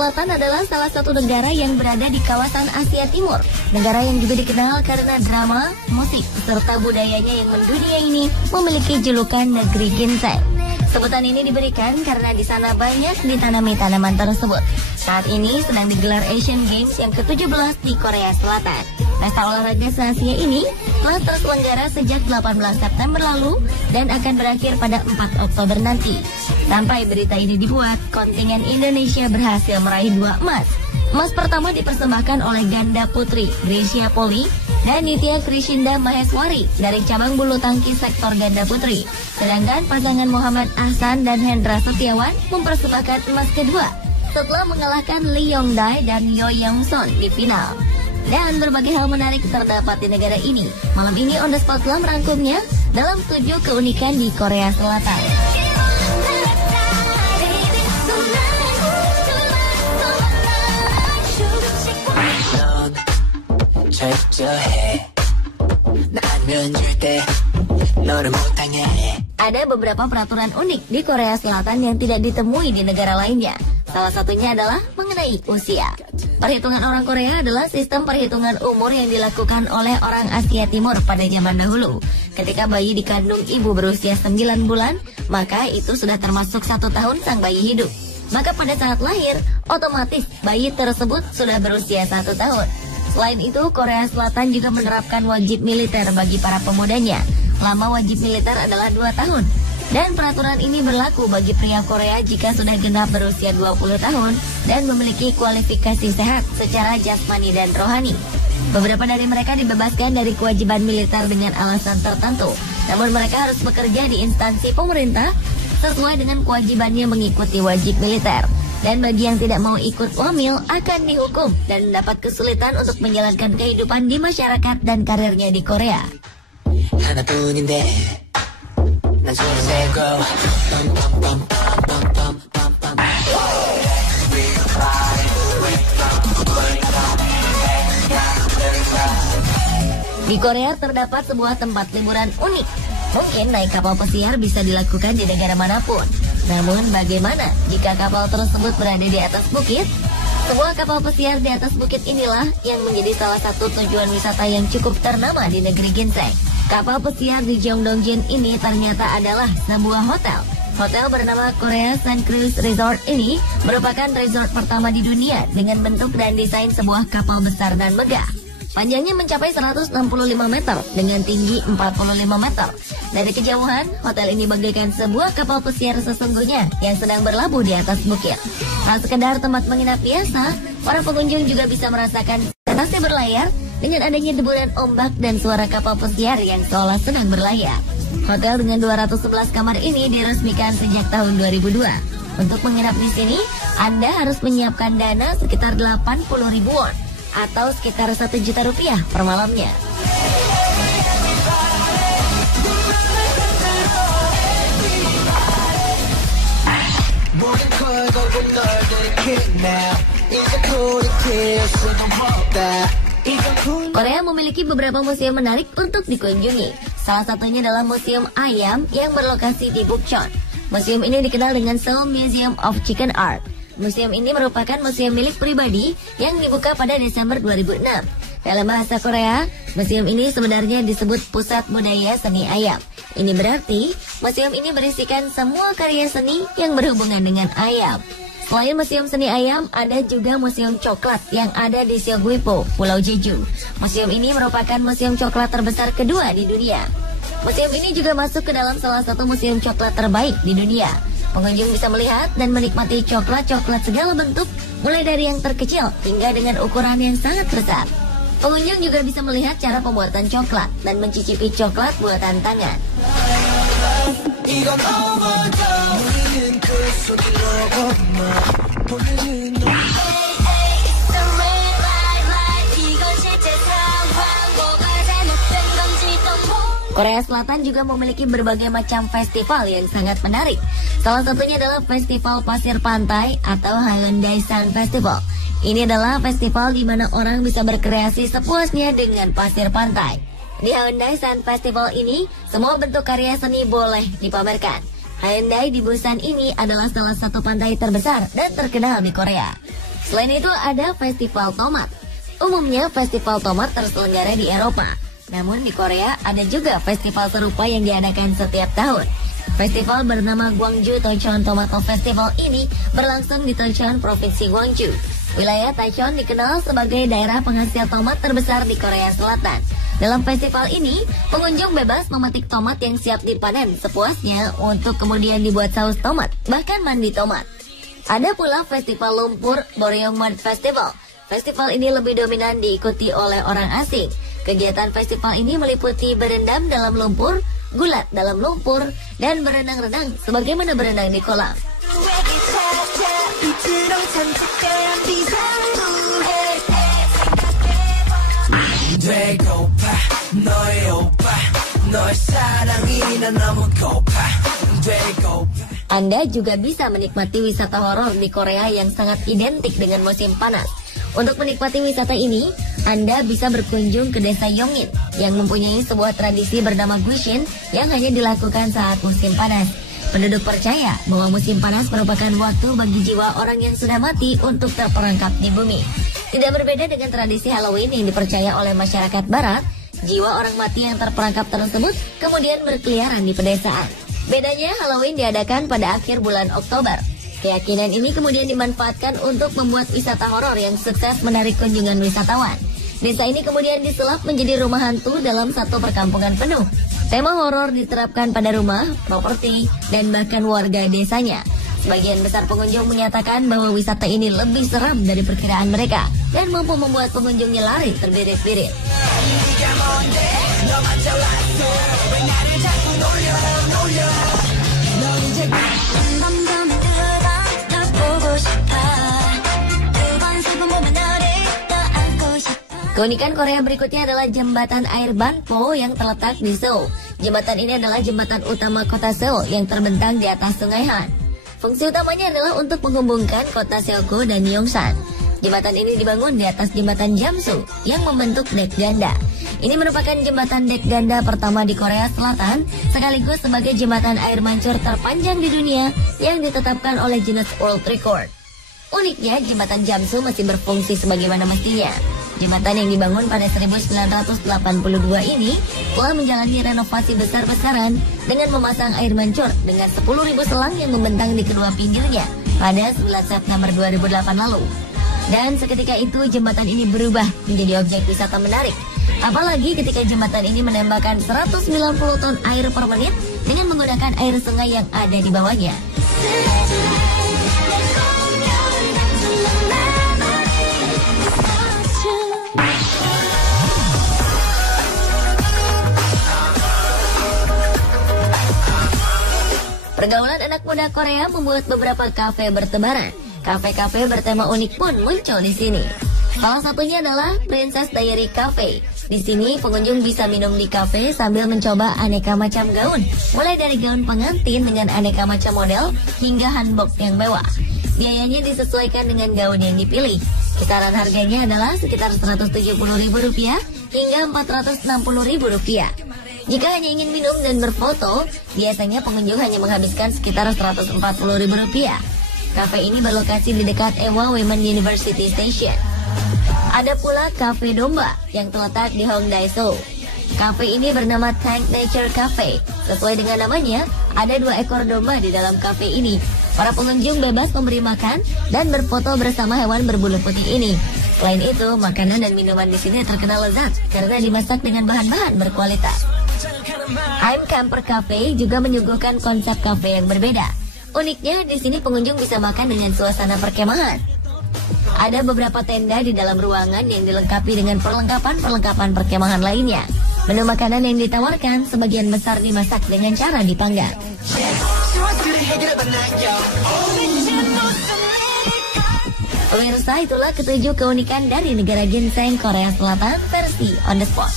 Selatan adalah salah satu negara yang berada di kawasan Asia Timur. Negara yang juga dikenal karena drama, musik, serta budayanya yang mendunia ini memiliki julukan negeri ginseng. Sebutan ini diberikan karena di sana banyak ditanami tanaman tersebut. Saat ini sedang digelar Asian Games yang ke-17 di Korea Selatan. Pesta olahraga se-Asia ini telah terselenggara sejak 18 September lalu dan akan berakhir pada 4 Oktober nanti. Sampai berita ini dibuat, kontingen Indonesia berhasil meraih 2 emas. Emas pertama dipersembahkan oleh ganda putri Grecia Poli dan Nitya Krishinda Maheswari dari cabang bulu tangkis sektor ganda putri. Sedangkan pasangan Muhammad Ahsan dan Hendra Setiawan mempersembahkan emas kedua setelah mengalahkan Lee Yong-dae dan Yo Young-son di final. Dan berbagai hal menarik terdapat di negara ini. Malam ini On The Spot telah merangkumnya dalam 7 keunikan di Korea Selatan. Ada beberapa peraturan unik di Korea Selatan yang tidak ditemui di negara lainnya. Salah satunya adalah mengenai usia. Perhitungan orang Korea adalah sistem perhitungan umur yang dilakukan oleh orang Asia Timur pada zaman dahulu. Ketika bayi dikandung ibu berusia 9 bulan, maka itu sudah termasuk 1 tahun sang bayi hidup. Maka pada saat lahir, otomatis bayi tersebut sudah berusia 1 tahun. Selain itu, Korea Selatan juga menerapkan wajib militer bagi para pemudanya. Lama wajib militer adalah 2 tahun. Dan peraturan ini berlaku bagi pria Korea jika sudah genap berusia 20 tahun dan memiliki kualifikasi sehat secara jasmani dan rohani. Beberapa dari mereka dibebaskan dari kewajiban militer dengan alasan tertentu. Namun mereka harus bekerja di instansi pemerintah sesuai dengan kewajibannya mengikuti wajib militer. Dan bagi yang tidak mau ikut wamil akan dihukum dan mendapat kesulitan untuk menjalankan kehidupan di masyarakat dan karirnya di Korea. Di Korea terdapat sebuah tempat liburan unik. Mungkin naik kapal pesiar bisa dilakukan di negara manapun. Namun bagaimana jika kapal tersebut berada di atas bukit? Sebuah kapal pesiar di atas bukit inilah yang menjadi salah satu tujuan wisata yang cukup ternama di negeri ginseng. Kapal pesiar di Jeongdongjin ini ternyata adalah sebuah hotel. Hotel bernama Korea Sun Cruise Resort ini merupakan resort pertama di dunia dengan bentuk dan desain sebuah kapal besar dan megah. Panjangnya mencapai 165 meter dengan tinggi 45 meter. Dari kejauhan, hotel ini bagaikan sebuah kapal pesiar sesungguhnya yang sedang berlabuh di atas bukit. Tak sekedar tempat menginap biasa, para pengunjung juga bisa merasakan sensasi berlayar dengan adanya deburan ombak dan suara kapal pesiar yang seolah sedang berlayar. Hotel dengan 211 kamar ini diresmikan sejak tahun 2002. Untuk menginap di sini, Anda harus menyiapkan dana sekitar 80.000 won atau sekitar 1 juta rupiah per malamnya. Korea memiliki beberapa museum menarik untuk dikunjungi. Salah satunya adalah Museum Ayam yang berlokasi di Bukchon. Museum ini dikenal dengan Seoul Museum of Chicken Art. Museum ini merupakan museum milik pribadi yang dibuka pada Desember 2006. Dalam bahasa Korea, museum ini sebenarnya disebut Pusat Budaya Seni Ayam. Ini berarti, museum ini berisikan semua karya seni yang berhubungan dengan ayam. Selain Museum Seni Ayam, ada juga Museum Coklat yang ada di Seogwipo, Pulau Jeju. Museum ini merupakan museum coklat terbesar kedua di dunia. Museum ini juga masuk ke dalam salah satu museum coklat terbaik di dunia. Pengunjung bisa melihat dan menikmati coklat-coklat segala bentuk, mulai dari yang terkecil hingga dengan ukuran yang sangat besar. Pengunjung juga bisa melihat cara pembuatan coklat dan mencicipi coklat buatan tangan. Korea Selatan juga memiliki berbagai macam festival yang sangat menarik. Salah satunya adalah Festival Pasir Pantai atau Haeundae Sun Festival. Ini adalah festival di mana orang bisa berkreasi sepuasnya dengan pasir pantai. Di Haeundae Sun Festival ini, semua bentuk karya seni boleh dipamerkan. Haeundae di Busan ini adalah salah satu pantai terbesar dan terkenal di Korea. Selain itu ada festival tomat. Umumnya festival tomat terselenggara di Eropa. Namun di Korea ada juga festival serupa yang diadakan setiap tahun. Festival bernama Gwangju Taichon Tomato Festival ini berlangsung di Taichon, Provinsi Gwangju. Wilayah Taichon dikenal sebagai daerah penghasil tomat terbesar di Korea Selatan. Dalam festival ini, pengunjung bebas memetik tomat yang siap dipanen sepuasnya untuk kemudian dibuat saus tomat, bahkan mandi tomat. Ada pula Festival Lumpur Boryong Mud Festival. Festival ini lebih dominan diikuti oleh orang asing. Kegiatan festival ini meliputi berendam dalam lumpur, gulat dalam lumpur, dan berenang-renang sebagaimana berenang di kolam. Anda juga bisa menikmati wisata horor di Korea yang sangat identik dengan musim panas. Untuk menikmati wisata ini, Anda bisa berkunjung ke desa Yongin yang mempunyai sebuah tradisi bernama Guishin yang hanya dilakukan saat musim panas. Penduduk percaya bahwa musim panas merupakan waktu bagi jiwa orang yang sudah mati untuk terperangkap di bumi. Tidak berbeda dengan tradisi Halloween yang dipercaya oleh masyarakat barat, jiwa orang mati yang terperangkap tersebut kemudian berkeliaran di pedesaan. Bedanya, Halloween diadakan pada akhir bulan Oktober. Keyakinan ini kemudian dimanfaatkan untuk membuat wisata horor yang sukses menarik kunjungan wisatawan. Desa ini kemudian disulap menjadi rumah hantu dalam satu perkampungan penuh. Tema horor diterapkan pada rumah, properti, dan bahkan warga desanya. Sebagian besar pengunjung menyatakan bahwa wisata ini lebih seram dari perkiraan mereka dan mampu membuat pengunjungnya lari terbirit-birit. Keunikan Korea berikutnya adalah jembatan air Banpo yang terletak di Seoul. Jembatan ini adalah jembatan utama kota Seoul yang terbentang di atas Sungai Han. Fungsi utamanya adalah untuk menghubungkan kota Seoul dan Yongsan. Jembatan ini dibangun di atas jembatan Jamsu yang membentuk dek ganda. Ini merupakan jembatan dek ganda pertama di Korea Selatan, sekaligus sebagai jembatan air mancur terpanjang di dunia yang ditetapkan oleh Guinness World Record. Uniknya, jembatan Jamsu masih berfungsi sebagaimana mestinya. Jembatan yang dibangun pada 1982 ini telah menjalani renovasi besar-besaran dengan memasang air mancur dengan 10.000 selang yang membentang di kedua pinggirnya pada 9 September 2008 lalu. Dan seketika itu jembatan ini berubah menjadi objek wisata menarik. Apalagi ketika jembatan ini menembakkan 190 ton air per menit dengan menggunakan air sungai yang ada di bawahnya. Pergaulan anak muda Korea membuat beberapa kafe bertebaran. Kafe-kafe bertema unik pun muncul di sini. Salah satunya adalah Princess Diary Cafe. Di sini pengunjung bisa minum di kafe sambil mencoba aneka macam gaun, mulai dari gaun pengantin dengan aneka macam model hingga hanbok yang mewah. Biayanya disesuaikan dengan gaun yang dipilih. Kisaran harganya adalah sekitar Rp170.000 hingga Rp460.000. Jika hanya ingin minum dan berfoto, biasanya pengunjung hanya menghabiskan sekitar Rp140.000. Kafe ini berlokasi di dekat Ewha Women University Station. Ada pula Cafe Domba yang terletak di Hongdae, Seoul. Kafe ini bernama Tank Nature Cafe. Sesuai dengan namanya, ada 2 ekor domba di dalam kafe ini. Para pengunjung bebas memberi makan dan berfoto bersama hewan berbulu putih ini. Selain itu, makanan dan minuman di sini terkenal lezat karena dimasak dengan bahan-bahan berkualitas. I'm Camper Cafe juga menyuguhkan konsep kafe yang berbeda. Uniknya, di sini pengunjung bisa makan dengan suasana perkemahan. Ada beberapa tenda di dalam ruangan yang dilengkapi dengan perlengkapan perkemahan lainnya. Menu makanan yang ditawarkan sebagian besar dimasak dengan cara dipanggang. Pemirsa, itulah ketujuh keunikan dari negara ginseng Korea Selatan versi On The Spot.